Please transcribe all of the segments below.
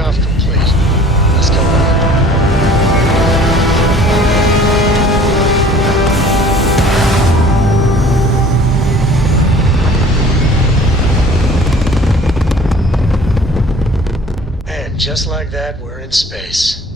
Liftoff complete. Let's go. And just like that, we're in space.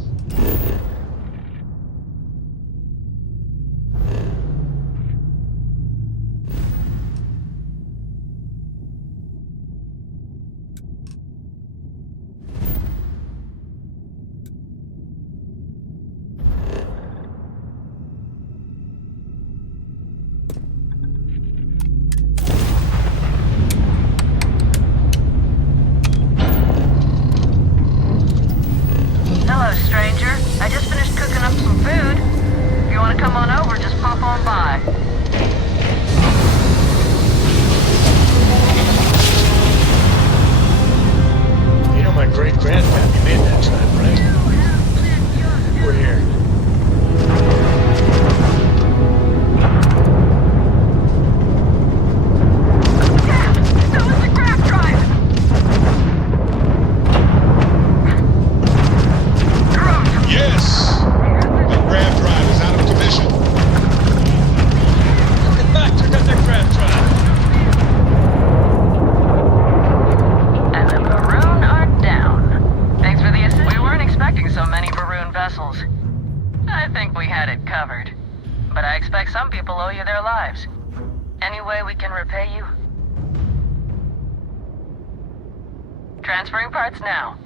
Transferring parts now.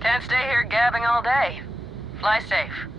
Can't stay here gabbing all day. Fly safe.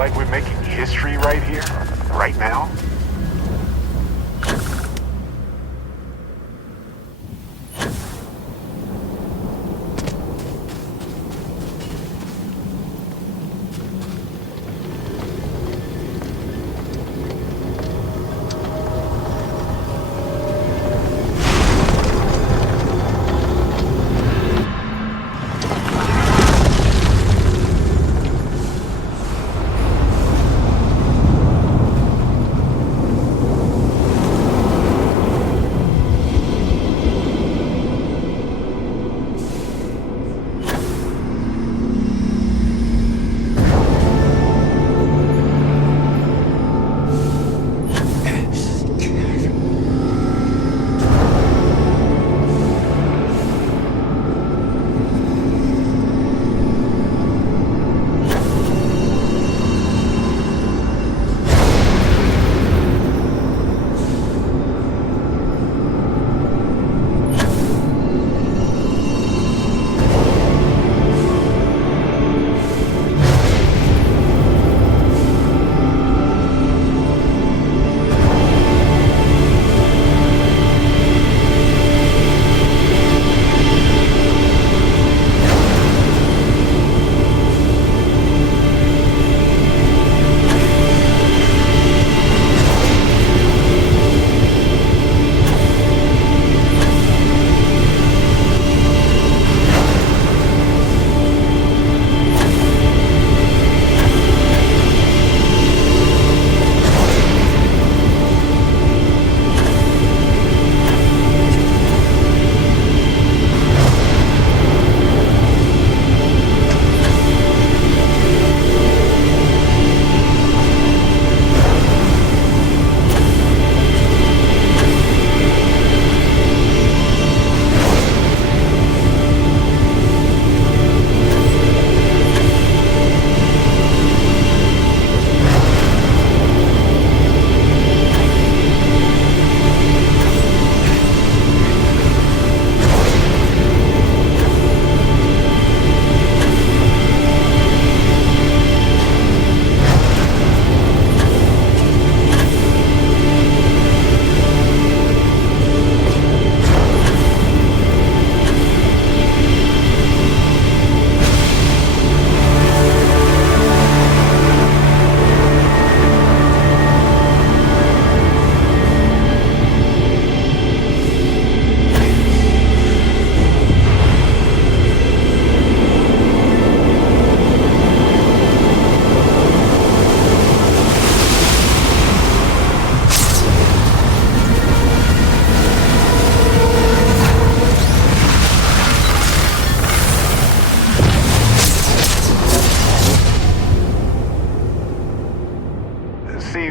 like we're making history right here, right now?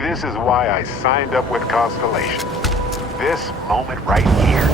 This is why I signed up with Constellation. This moment right here.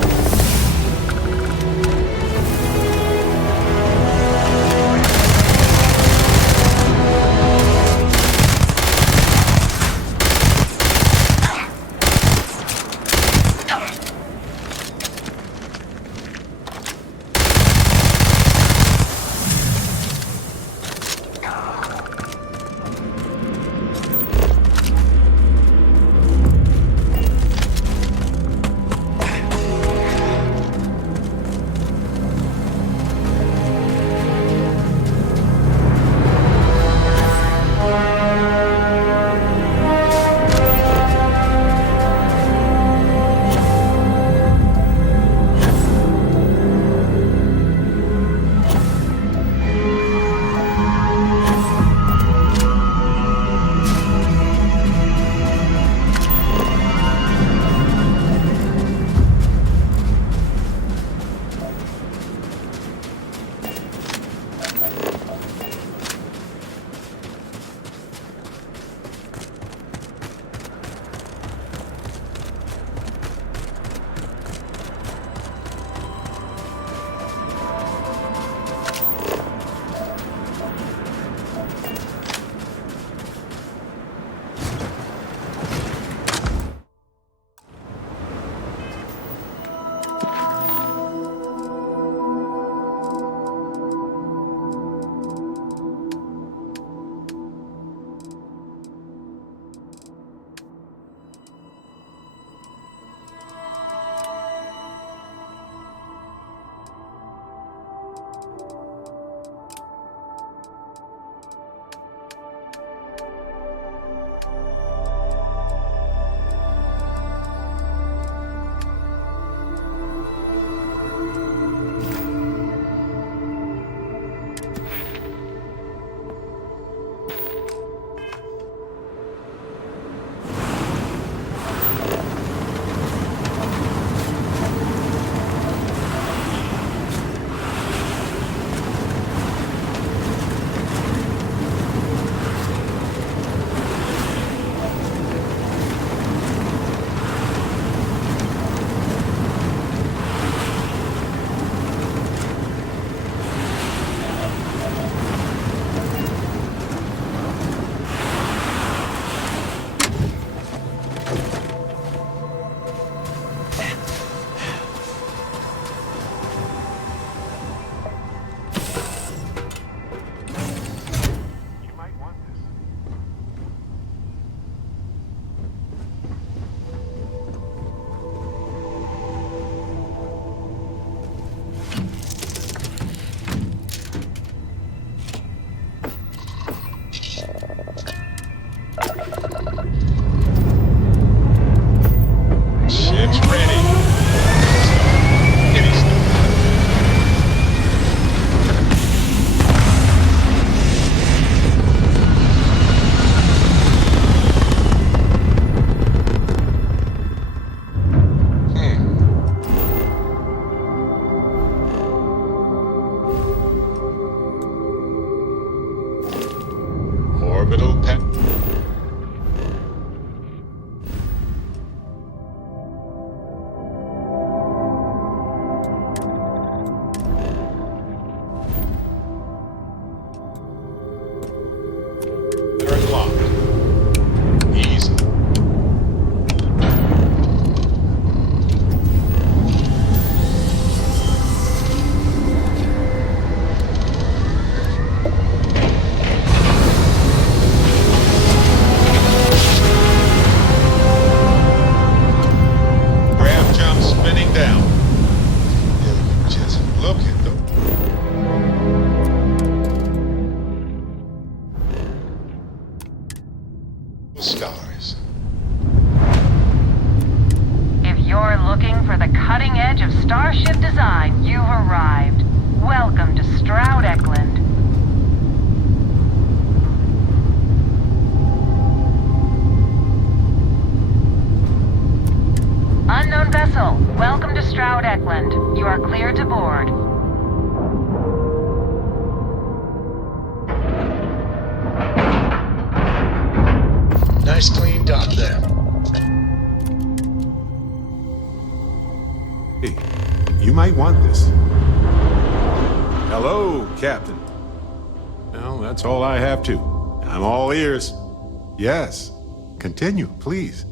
Stars. If you're looking for the cutting edge of starship design, you've arrived. Welcome to Stroud Eklund. Unknown vessel, welcome to Stroud Eklund. You are clear to board. nice clean dump then. Hey, you might want this. Hello, Captain. Well, that's all I have to. I'm all ears. Yes. Continue, please.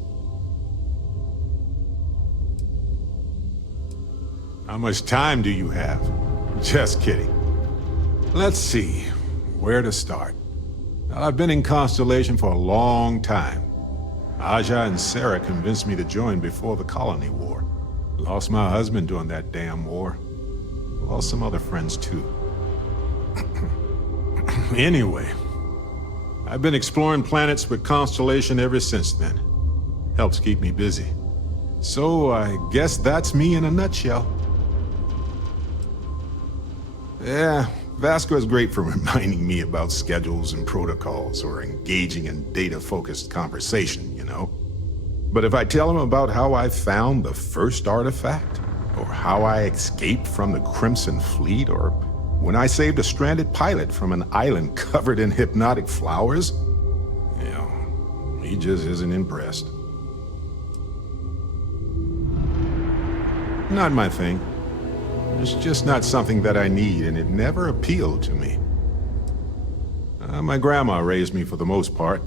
How much time do you have? Just kidding. Let's see. Where to start? I've been in Constellation for a long time. Aja and Sarah convinced me to join before the Colony War. Lost my husband during that damn war. Lost some other friends too. Anyway, I've been exploring planets with Constellation ever since then. Helps keep me busy. So I guess that's me in a nutshell. Yeah, Vasco is great for reminding me about schedules and protocols or engaging in data-focused conversation, you know? But if I tell him about how I found the first artifact, or how I escaped from the Crimson Fleet, or when I saved a stranded pilot from an island covered in hypnotic flowers, you know, he just isn't impressed. Not my thing. It's just not something that I need, and it never appealed to me. My grandma raised me for the most part.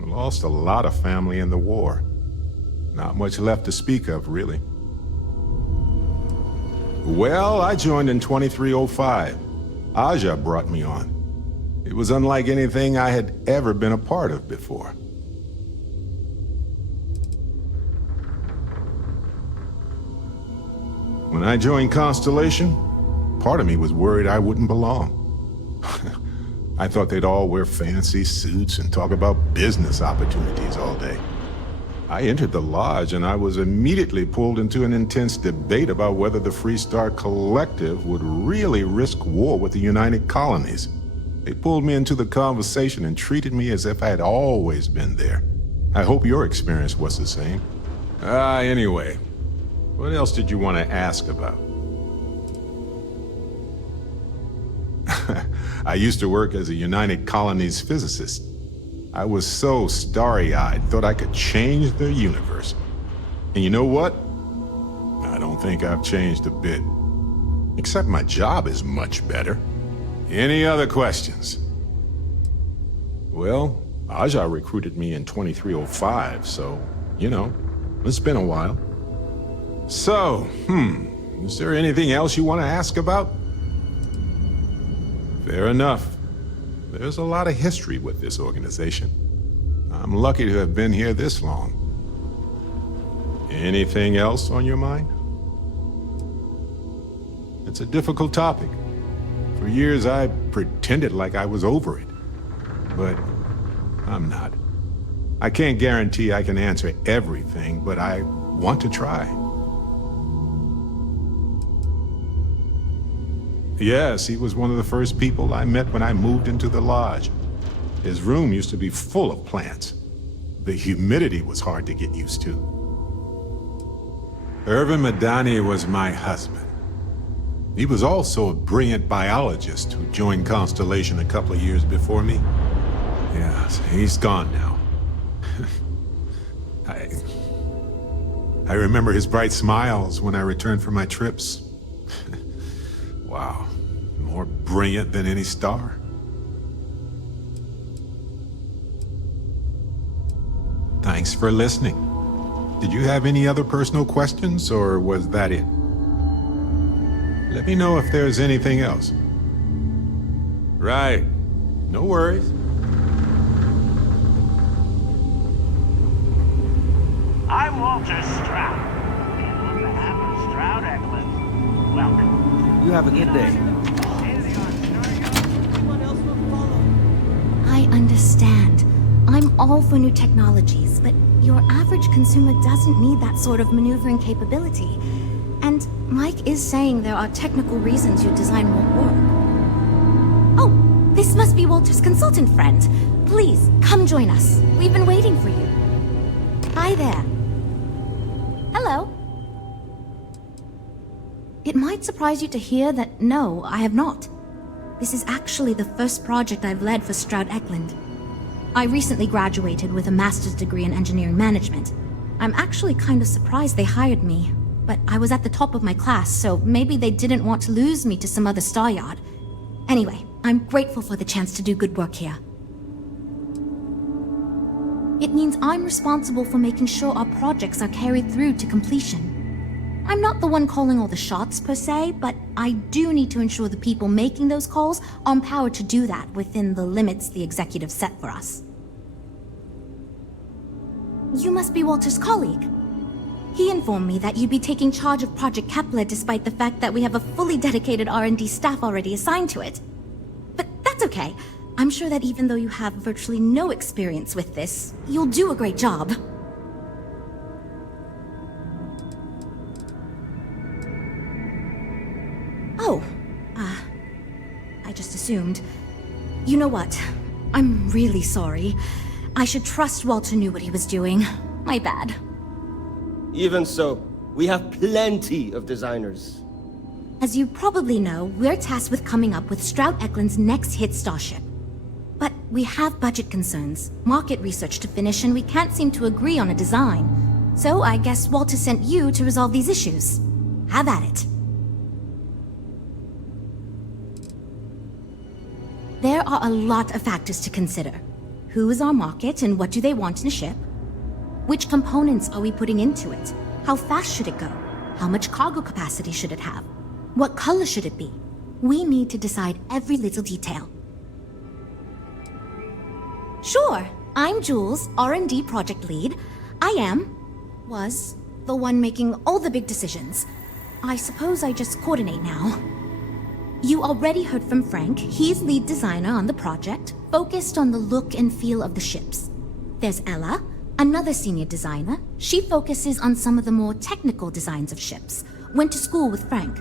I lost a lot of family in the war. Not much left to speak of, really. Well, I joined in 2305. Aja brought me on. It was unlike anything I had ever been a part of before. When I joined Constellation, part of me was worried I wouldn't belong. I thought they'd all wear fancy suits and talk about business opportunities all day. I entered the lodge and I was immediately pulled into an intense debate about whether the Freestar Collective would really risk war with the United Colonies. They pulled me into the conversation and treated me as if I had always been there. I hope your experience was the same. Anyway, what else did you want to ask about? I used to work as a United Colonies physicist. I was so starry-eyed, thought I could change the universe. And you know what? I don't think I've changed a bit. Except my job is much better. Any other questions? Well, Aja recruited me in 2305, so, you know, it's been a while. So, is there anything else you want to ask about? Fair enough. There's a lot of history with this organization. I'm lucky to have been here this long. Anything else on your mind? It's a difficult topic. For years I pretended like I was over it. But I'm not. I can't guarantee I can answer everything, but I want to try. Yes, he was one of the first people I met when I moved into the lodge. His room used to be full of plants. The humidity was hard to get used to. Irvin Madani was my husband. He was also a brilliant biologist who joined Constellation a couple of years before me. Yeah, he's gone now. I remember his bright smiles when I returned from my trips. Wow, more brilliant than any star. Thanks for listening. Did you have any other personal questions, or was that it? Let me know if there's anything else. Right, no worries. I'm Walter Stroud, and on behalf of Stroud Eklund, welcome. You have a good day. I understand. I'm all for new technologies, but your average consumer doesn't need that sort of maneuvering capability. And Mike is saying there are technical reasons your design won't work. Oh, this must be Walter's consultant friend. Please, come join us. We've been waiting for you. Hi there. Hello. It might surprise you to hear that no, I have not. This is actually the first project I've led for Stroud Eklund. I recently graduated with a master's degree in engineering management. I'm actually kind of surprised they hired me, but I was at the top of my class, so maybe they didn't want to lose me to some other star yard. Anyway, I'm grateful for the chance to do good work here. It means I'm responsible for making sure our projects are carried through to completion. I'm not the one calling all the shots per se, but I do need to ensure the people making those calls are empowered to do that within the limits the executive set for us. You must be Walter's colleague. He informed me that you'd be taking charge of Project Kepler despite the fact that we have a fully dedicated R&D staff already assigned to it. But that's okay. I'm sure that even though you have virtually no experience with this, you'll do a great job. Oh, I just assumed. You know what? I'm really sorry. I should trust Walter knew what he was doing. My bad. Even so, we have plenty of designers. As you probably know, we're tasked with coming up with Stroud Eklund's next hit starship. But we have budget concerns, market research to finish, and we can't seem to agree on a design. So I guess Walter sent you to resolve these issues. Have at it. There are a lot of factors to consider. Who is our market and what do they want in a ship? Which components are we putting into it? How fast should it go? How much cargo capacity should it have? What color should it be? We need to decide every little detail. Sure, I'm Jules, R&D project lead. was the one making all the big decisions. I suppose I just coordinate now. You already heard from Frank. He's lead designer on the project, focused on the look and feel of the ships. There's Ella, another senior designer. She focuses on some of the more technical designs of ships. Went to school with Frank.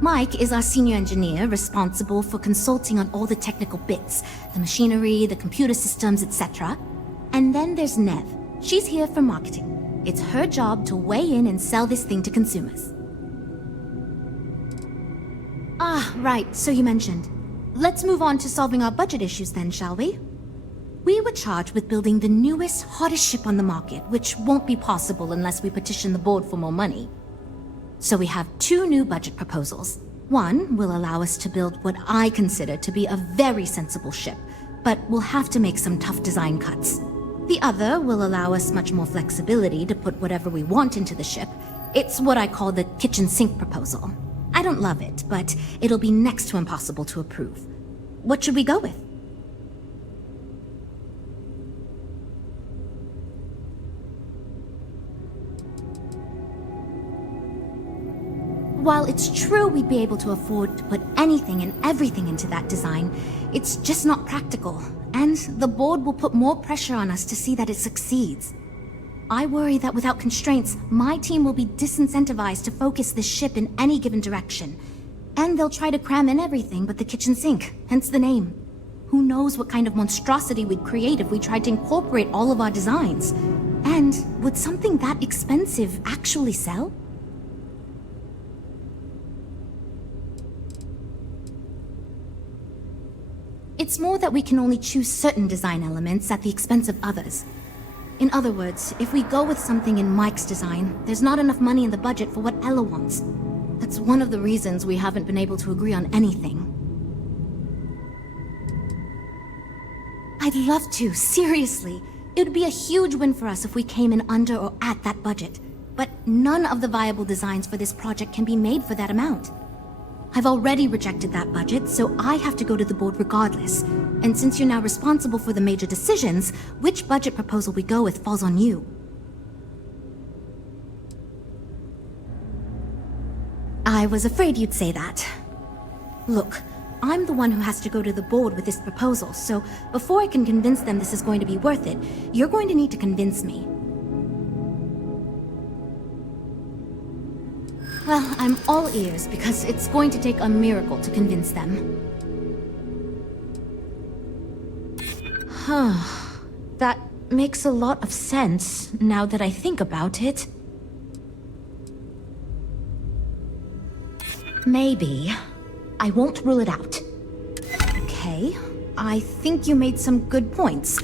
Mike is our senior engineer, responsible for consulting on all the technical bits, the machinery, the computer systems, etc. And then there's Nev. She's here for marketing. It's her job to weigh in and sell this thing to consumers. Ah, right, so you mentioned. Let's move on to solving our budget issues then, shall we? We were charged with building the newest, hottest ship on the market, which won't be possible unless we petition the board for more money. So we have 2 new budget proposals. One will allow us to build what I consider to be a very sensible ship, but we'll have to make some tough design cuts. The other will allow us much more flexibility to put whatever we want into the ship. It's what I call the kitchen sink proposal. I don't love it, but it'll be next to impossible to approve. What should we go with? While it's true we'd be able to afford to put anything and everything into that design, it's just not practical, and the board will put more pressure on us to see that it succeeds. I worry that without constraints, my team will be disincentivized to focus this ship in any given direction. And they'll try to cram in everything but the kitchen sink, hence the name. Who knows what kind of monstrosity we'd create if we tried to incorporate all of our designs? And would something that expensive actually sell? It's more that we can only choose certain design elements at the expense of others. In other words, if we go with something in Mike's design, there's not enough money in the budget for what Ella wants. That's one of the reasons we haven't been able to agree on anything. I'd love to, seriously. It would be a huge win for us if we came in under or at that budget. But none of the viable designs for this project can be made for that amount. I've already rejected that budget, so I have to go to the board regardless. And since you're now responsible for the major decisions, which budget proposal we go with falls on you. I was afraid you'd say that. Look, I'm the one who has to go to the board with this proposal, so before I can convince them this is going to be worth it, you're going to need to convince me. Well, I'm all ears because it's going to take a miracle to convince them. That makes a lot of sense now that I think about it. Maybe. I won't rule it out. Okay, I think you made some good points.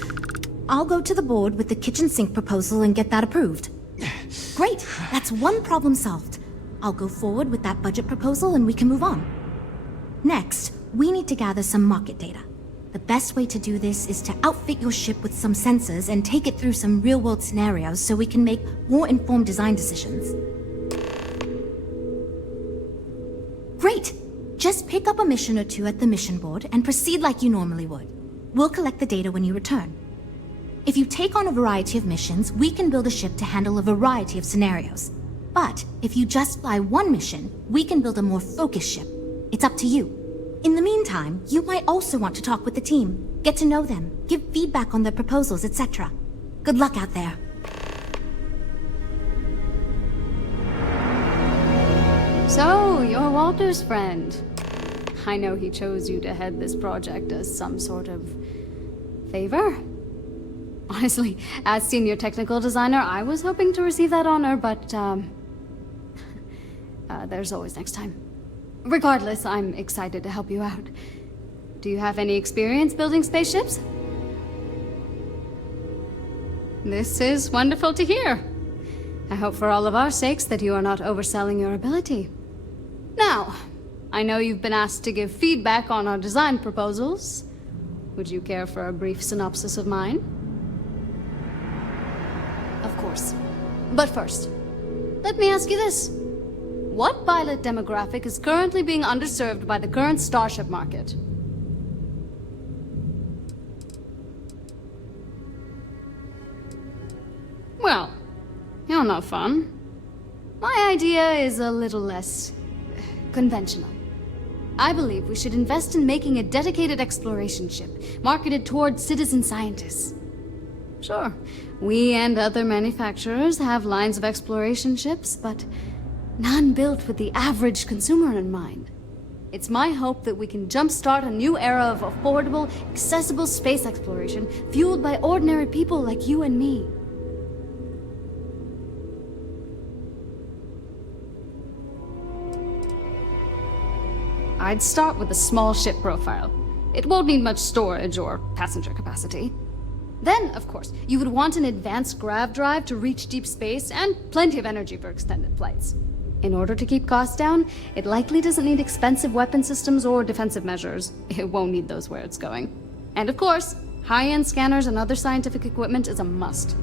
I'll go to the board with the kitchen sink proposal and get that approved. Great, that's one problem solved. I'll go forward with that budget proposal and we can move on. Next, we need to gather some market data. The best way to do this is to outfit your ship with some sensors and take it through some real-world scenarios so we can make more informed design decisions. Great! Just pick up a mission or two at the mission board and proceed like you normally would. We'll collect the data when you return. If you take on a variety of missions, we can build a ship to handle a variety of scenarios. But if you just fly one mission, we can build a more focused ship. It's up to you. In the meantime, you might also want to talk with the team, get to know them, give feedback on their proposals, etc. Good luck out there. So, you're Walter's friend. I know he chose you to head this project as some sort of favor. Honestly, as senior technical designer, I was hoping to receive that honor, but there's always next time. Regardless, I'm excited to help you out. Do you have any experience building spaceships? This is wonderful to hear. I hope for all of our sakes that you are not overselling your ability. Now, I know you've been asked to give feedback on our design proposals. Would you care for a brief synopsis of mine? Of course. But first, let me ask you this. What pilot demographic is currently being underserved by the current starship market? Well, you're no fun. My idea is a little less conventional. I believe we should invest in making a dedicated exploration ship, marketed towards citizen scientists. Sure, we and other manufacturers have lines of exploration ships, but none built with the average consumer in mind. It's my hope that we can jumpstart a new era of affordable, accessible space exploration, fueled by ordinary people like you and me. I'd start with a small ship profile. It won't need much storage or passenger capacity. Then, of course, you would want an advanced grav drive to reach deep space and plenty of energy for extended flights. In order to keep costs down, it likely doesn't need expensive weapon systems or defensive measures. It won't need those where it's going. And of course, high-end scanners and other scientific equipment is a must.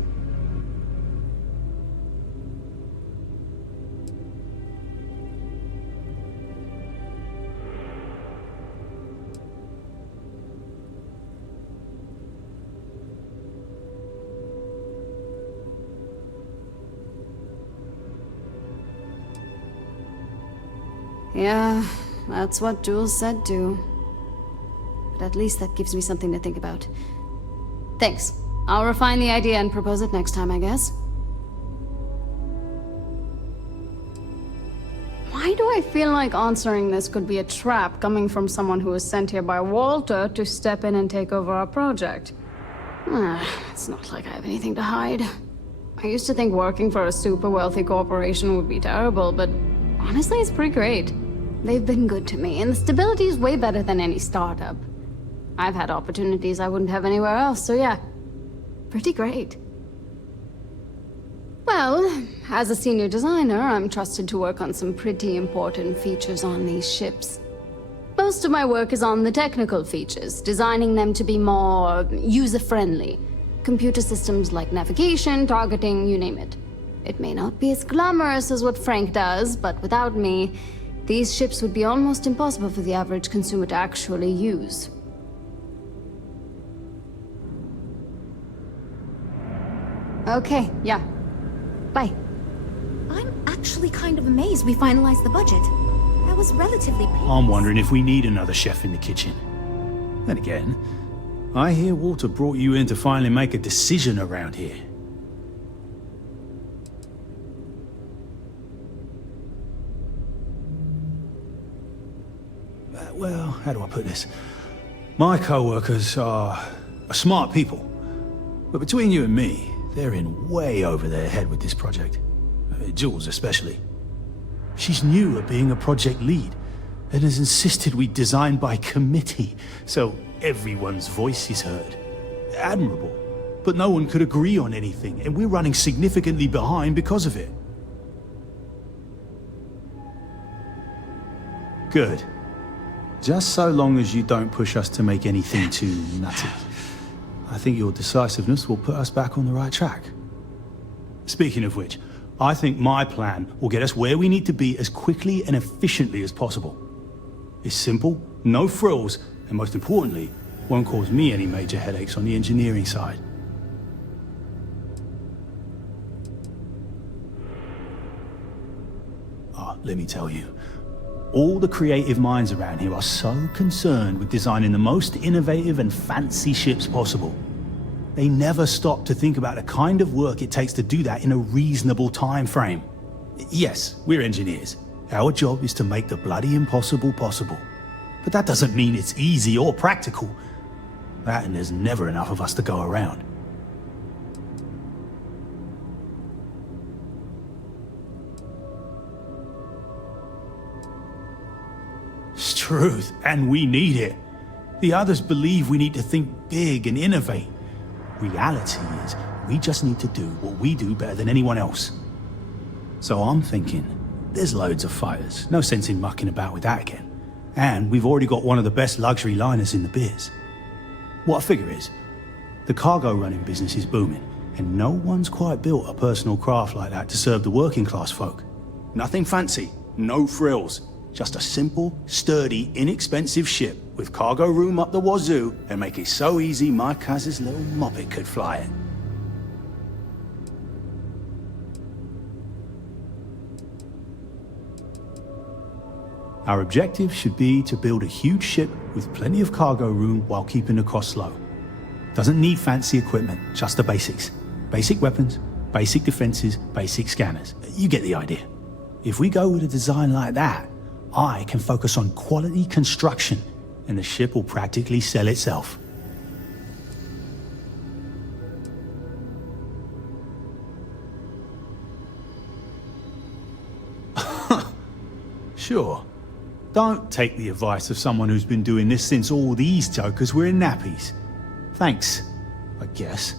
Yeah, that's what Jules said too. But at least that gives me something to think about. Thanks. I'll refine the idea and propose it next time, I guess. Why do I feel like answering this could be a trap coming from someone who was sent here by Walter to step in and take over our project? It's not like I have anything to hide. I used to think working for a super wealthy corporation would be terrible, but honestly, it's pretty great. They've been good to me, and the stability is way better than any startup. I've had opportunities I wouldn't have anywhere else, so yeah, pretty great. Well, as a senior designer, I'm trusted to work on some pretty important features on these ships. Most of my work is on the technical features, designing them to be more user-friendly. Computer systems like navigation, targeting, you name it. It may not be as glamorous as what Frank does, but without me, these ships would be almost impossible for the average consumer to actually use. Okay, yeah. Bye. I'm actually kind of amazed we finalized the budget. That was relatively painless. I'm wondering if we need another chef in the kitchen. Then again, I hear Walter brought you in to finally make a decision around here. Well, how do I put this? My co-workers are smart people. But between you and me, they're in way over their head with this project. Jules especially. She's new at being a project lead and has insisted we design by committee, so everyone's voice is heard. Admirable. but no one could agree on anything, and we're running significantly behind because of it. Good. Just so long as you don't push us to make anything too nutty. I think your decisiveness will put us back on the right track. Speaking of which, I think my plan will get us where we need to be as quickly and efficiently as possible. It's simple, no frills, and most importantly, won't cause me any major headaches on the engineering side. Let me tell you, all the creative minds around here are so concerned with designing the most innovative and fancy ships possible. They never stop to think about the kind of work it takes to do that in a reasonable time frame. Yes, we're engineers. Our job is to make the bloody impossible possible. But that doesn't mean it's easy or practical. That and there's never enough of us to go around. It's truth, and we need it. The others believe we need to think big and innovate. Reality is, we just need to do what we do better than anyone else. So I'm thinking, there's loads of fighters. No sense in mucking about with that again. And we've already got one of the best luxury liners in the biz. What I figure is, the cargo running business is booming, and no one's quite built a personal craft like that to serve the working class folk. Nothing fancy, no frills. Just a simple, sturdy, inexpensive ship with cargo room up the wazoo and make it so easy my cousin's little moppet could fly it. Our objective should be to build a huge ship with plenty of cargo room while keeping the costs low. Doesn't need fancy equipment, just the basics. Basic weapons, basic defenses, basic scanners. You get the idea. If we go with a design like that, I can focus on quality construction, and the ship will practically sell itself. Sure. Don't take the advice of someone who's been doing this since all these jokers were in nappies. Thanks, I guess.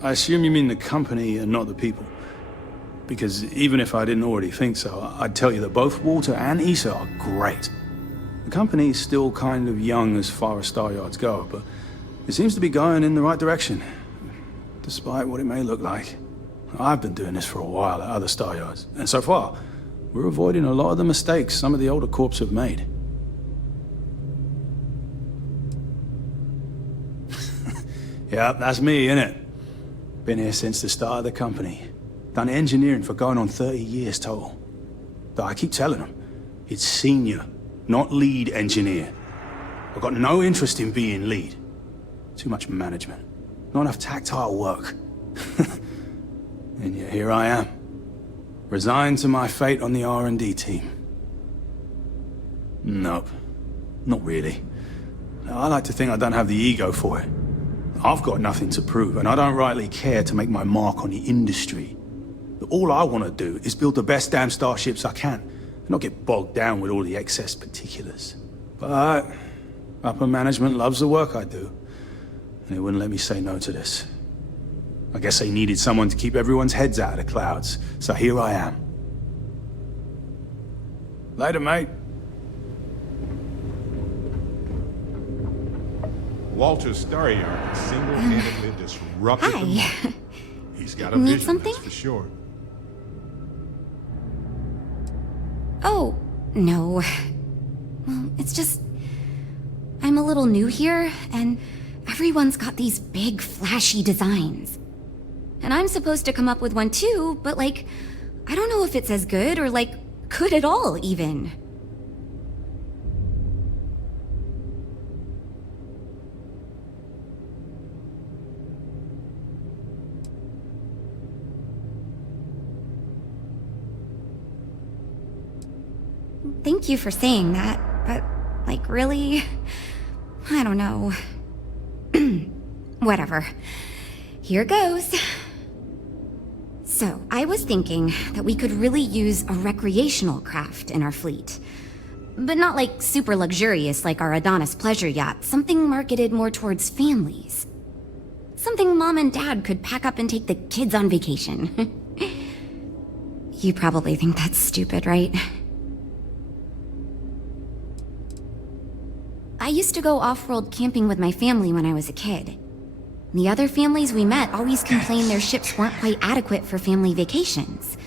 I assume you mean the company and not the people. Because even if I didn't already think so, I'd tell you that both Walter and Issa are great. The company's still kind of young as far as Star Yards go, but it seems to be going in the right direction, despite what it may look like. I've been doing this for a while at other Star Yards, and so far, we're avoiding a lot of the mistakes some of the older corps have made. Yeah, that's me, innit? Been here since the start of the company. Done engineering for going on 30 years total. Though I keep telling them, it's senior, not lead engineer. I've got no interest in being lead. Too much management. Not enough tactile work. And yet here I am. Resigned to my fate on the R&D team. Nope. Not really. I like to think I don't have the ego for it. I've got nothing to prove, and I don't rightly care to make my mark on the industry. All I want to do is build the best damn starships I can, and not get bogged down with all the excess particulars. But upper management loves the work I do, and they wouldn't let me say no to this. I guess they needed someone to keep everyone's heads out of the clouds, so here I am. Later, mate. Walter Starryard single-handedly disrupted the market. He's got a Need vision, something? that's for sure. Oh, no. Well, it's just... I'm a little new here, and everyone's got these big, flashy designs. And I'm supposed to come up with one too, but like, I don't know if it's as good or like, good at all, even. Thank you for saying that, but, like, really? I don't know. Whatever. Here goes. So, I was thinking that we could really use a recreational craft in our fleet. But not like super luxurious like our Adonis pleasure yacht. Something marketed more towards families. Something Mom and Dad could pack up and take the kids on vacation. You probably think that's stupid, right? I used to go off-world camping with my family when I was a kid. The other families we met always complained their ships weren't quite adequate for family vacations.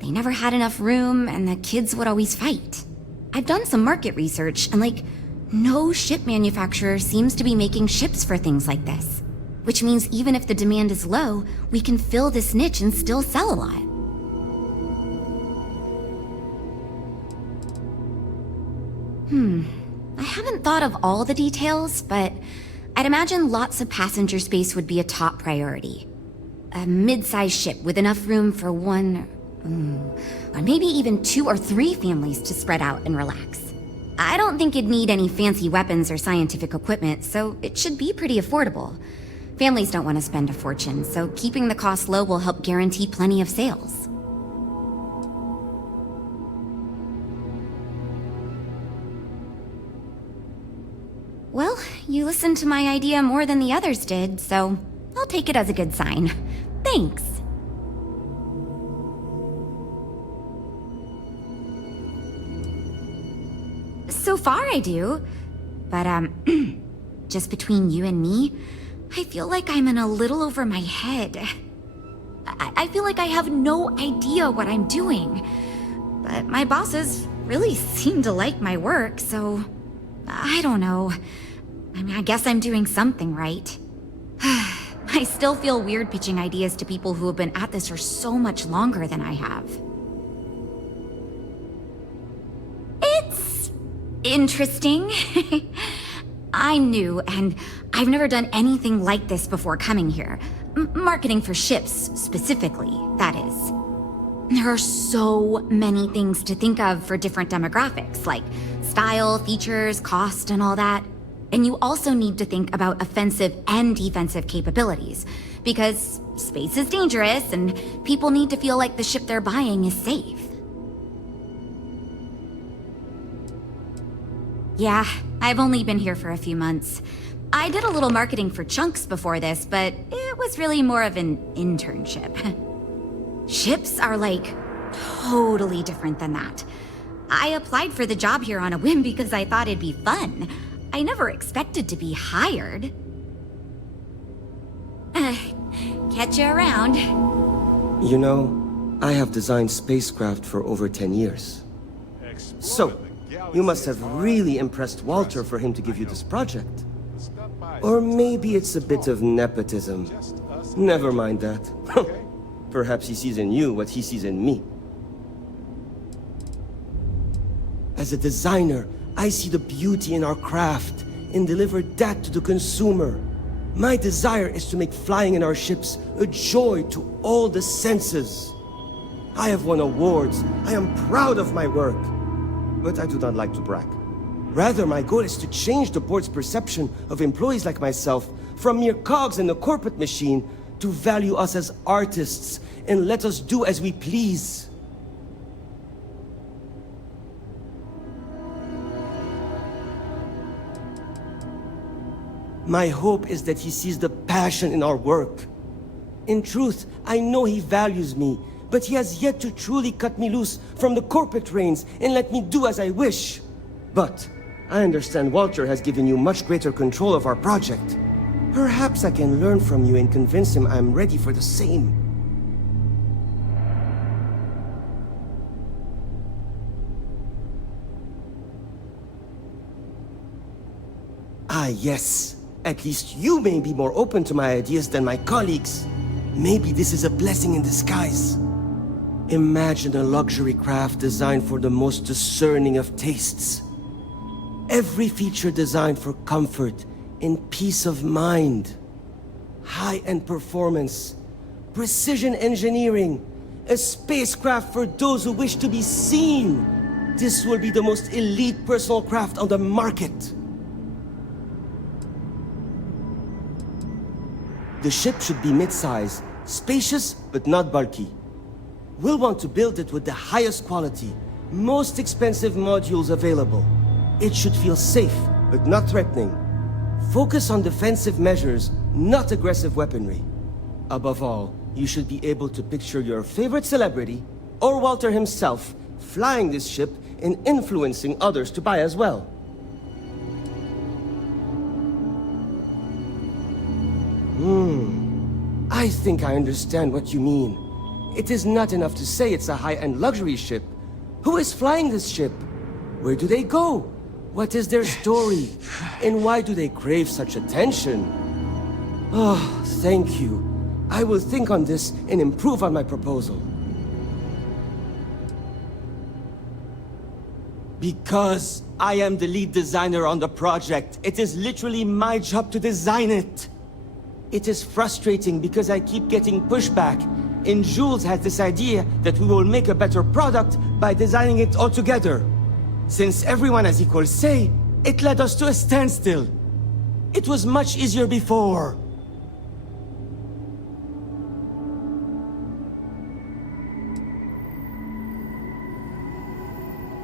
They never had enough room, and the kids would always fight. I've done some market research, and no ship manufacturer seems to be making ships for things like this. Which means even if the demand is low, we can fill this niche and still sell a lot. I haven't thought of all the details, but I'd imagine lots of passenger space would be a top priority. A mid-sized ship with enough room for one, or maybe even 2 or 3 families to spread out and relax. I don't think it'd need any fancy weapons or scientific equipment, so it should be pretty affordable. Families don't want to spend a fortune, so keeping the cost low will help guarantee plenty of sales. Well, you listened to my idea more than the others did, so I'll take it as a good sign. Thanks. So far I do, but just between you and me, I feel like I'm in a little over my head. I feel like I have no idea what I'm doing, but my bosses really seem to like my work, so I don't know. I mean, I guess I'm doing something right. I still feel weird pitching ideas to people who have been at this for so much longer than I have. It's interesting. I'm new, and I've never done anything like this before coming here. Marketing for ships, specifically, that is. There are so many things to think of for different demographics, like style, features, cost, and all that. And you also need to think about offensive and defensive capabilities, because space is dangerous and people need to feel like the ship they're buying is safe. Yeah, I've only been here for a few months. I did a little marketing for Chunks before this, but it was really more of an internship. Ships are totally different than that. I applied for the job here on a whim because I thought it'd be fun. I never expected to be hired. Catch you around. You know, I have designed spacecraft for over 10 years. So, you must have really impressed Walter for him to give you this project. Or maybe it's a bit of nepotism. Never mind that. Perhaps he sees in you what he sees in me. As a designer, I see the beauty in our craft and deliver that to the consumer. My desire is to make flying in our ships a joy to all the senses. I have won awards. I am proud of my work. But I do not like to brag. Rather, my goal is to change the board's perception of employees like myself from mere cogs in the corporate machine to value us as artists and let us do as we please. My hope is that he sees the passion in our work. In truth, I know he values me, but he has yet to truly cut me loose from the corporate reins and let me do as I wish. But I understand Walter has given you much greater control of our project. Perhaps I can learn from you and convince him I'm ready for the same. Ah, yes. At least you may be more open to my ideas than my colleagues. Maybe this is a blessing in disguise. Imagine a luxury craft designed for the most discerning of tastes. Every feature designed for comfort and peace of mind. High-end performance, precision engineering, a spacecraft for those who wish to be seen. This will be the most elite personal craft on the market. The ship should be mid-size, spacious but not bulky. We'll want to build it with the highest quality, most expensive modules available. It should feel safe, but not threatening. Focus on defensive measures, not aggressive weaponry. Above all, you should be able to picture your favorite celebrity, or Walter himself, flying this ship and influencing others to buy as well. I think I understand what you mean. It is not enough to say it's a high-end luxury ship. Who is flying this ship? Where do they go? What is their story? And why do they crave such attention? Oh, thank you. I will think on this and improve on my proposal. Because I am the lead designer on the project, it is literally my job to design it. It is frustrating because I keep getting pushback, and Jules has this idea that we will make a better product by designing it all together. Since everyone has equal say, it led us to a standstill. It was much easier before.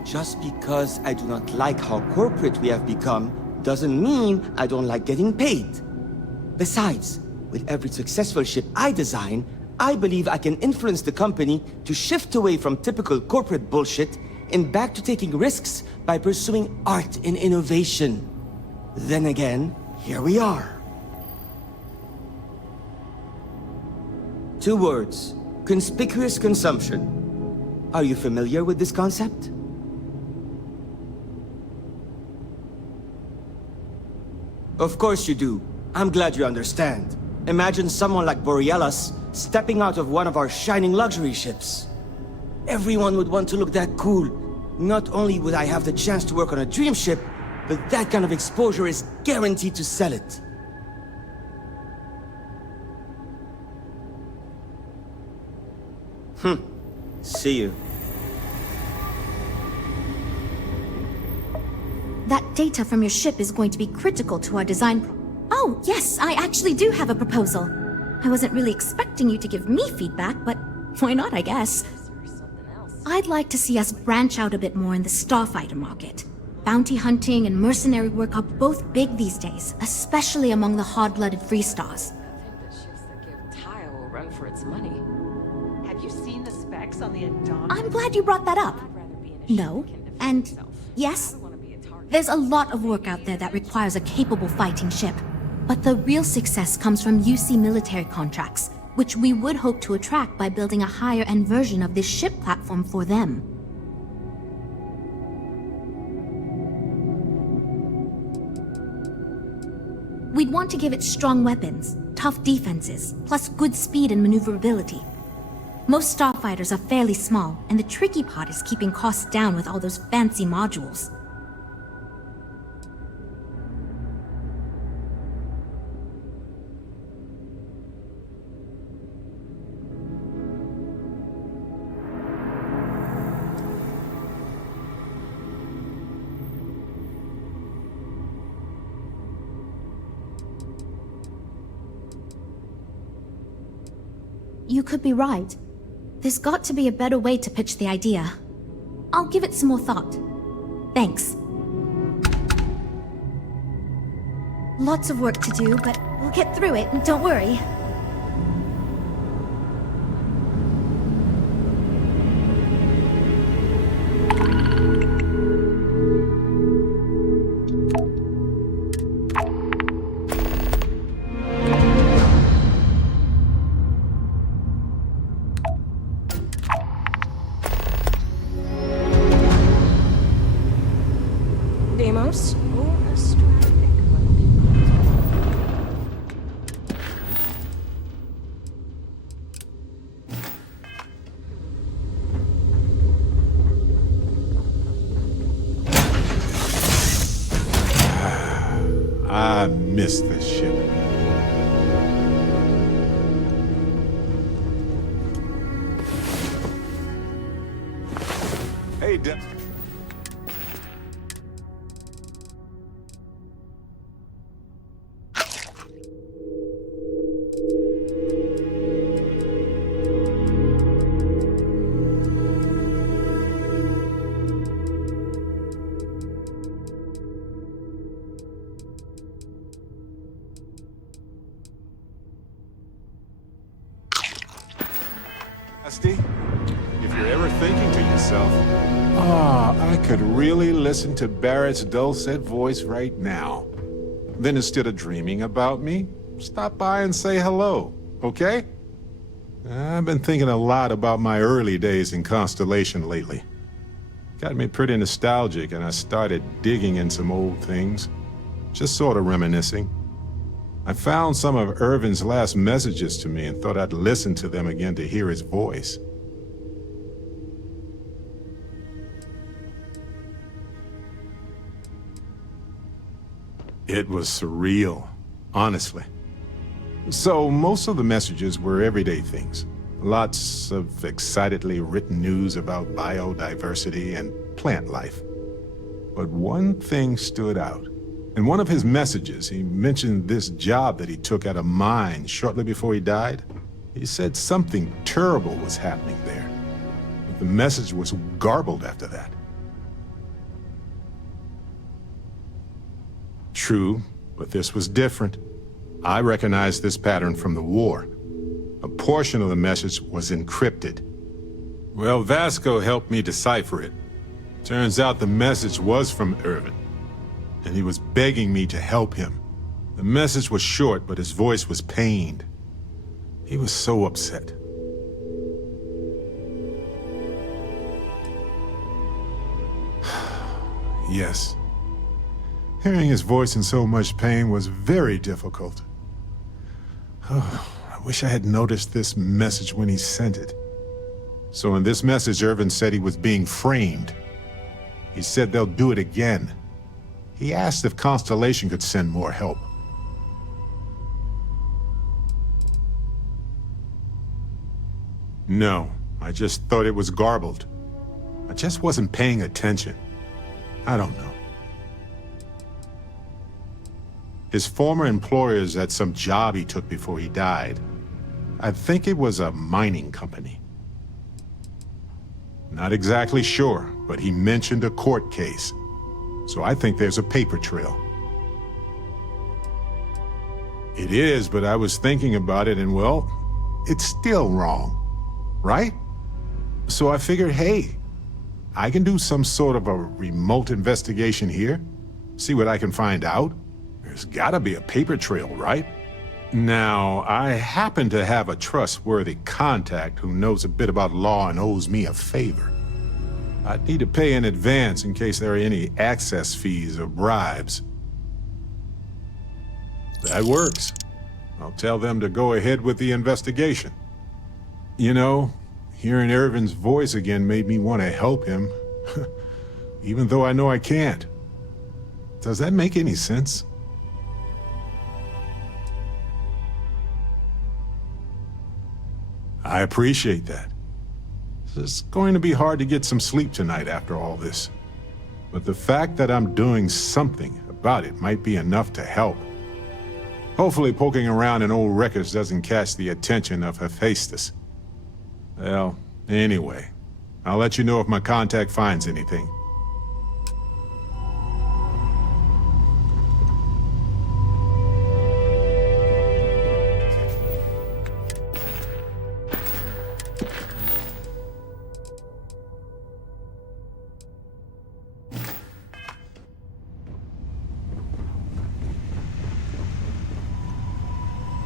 Just because I do not like how corporate we have become, doesn't mean I don't like getting paid. Besides, with every successful ship I design, I believe I can influence the company to shift away from typical corporate bullshit and back to taking risks by pursuing art and innovation. Then again, here we are. 2 words: conspicuous consumption. Are you familiar with this concept? Of course you do. I'm glad you understand. Imagine someone like Borealis stepping out of one of our shining luxury ships. Everyone would want to look that cool. Not only would I have the chance to work on a dream ship, but that kind of exposure is guaranteed to sell it. See you. That data from your ship is going to be critical to our design Oh, yes, I actually do have a proposal. I wasn't really expecting you to give me feedback, but why not, I guess. I'd like to see us branch out a bit more in the starfighter market. Bounty hunting and mercenary work are both big these days, especially among the hard-blooded Freestars. The ships that give Tile will run for its money. Have you seen the specs on the Adon? I'm glad you brought that up. No, and yes, there's a lot of work out there that requires a capable fighting ship. But the real success comes from UC military contracts, which we would hope to attract by building a higher-end version of this ship platform for them. We'd want to give it strong weapons, tough defenses, plus good speed and maneuverability. Most starfighters are fairly small, and the tricky part is keeping costs down with all those fancy modules. You could be right. There's got to be a better way to pitch the idea. I'll give it some more thought. Thanks. Lots of work to do, but we'll get through it, don't worry. Demos? I miss this ship. Hey, Rusty, if you're ever thinking to yourself, I could really listen to Barrett's dulcet voice right now. Then instead of dreaming about me, stop by and say hello, okay? I've been thinking a lot about my early days in Constellation lately. Got me pretty nostalgic, and I started digging in some old things, just sort of reminiscing. I found some of Irvin's last messages to me and thought I'd listen to them again to hear his voice. It was surreal, honestly. So most of the messages were everyday things. Lots of excitedly written news about biodiversity and plant life. But one thing stood out. In one of his messages, he mentioned this job that he took at a mine shortly before he died. He said something terrible was happening there. But the message was garbled after that. True, but this was different. I recognized this pattern from the war. A portion of the message was encrypted. Well, Vasco helped me decipher it. Turns out the message was from Irvin, and he was begging me to help him. The message was short, but his voice was pained. He was so upset. Yes. Hearing his voice in so much pain was very difficult. Oh, I wish I had noticed this message when he sent it. So in this message, Irvin said he was being framed. He said they'll do it again. He asked if Constellation could send more help. No, I just thought it was garbled. I just wasn't paying attention. I don't know. His former employers had some job he took before he died. I think it was a mining company. Not exactly sure, but he mentioned a court case. So I think there's a paper trail. It is, but I was thinking about it and, well, it's still wrong, right? So I figured, hey, I can do some sort of a remote investigation here, see what I can find out. There's gotta be a paper trail, right? Now, I happen to have a trustworthy contact who knows a bit about law and owes me a favor. I'd need to pay in advance in case there are any access fees or bribes. That works. I'll tell them to go ahead with the investigation. You know, hearing Irvin's voice again made me want to help him, even though I know I can't. Does that make any sense? I appreciate that. It's going to be hard to get some sleep tonight after all this. But the fact that I'm doing something about it might be enough to help. Hopefully poking around in old records doesn't catch the attention of Hephaestus. Well, anyway, I'll let you know if my contact finds anything.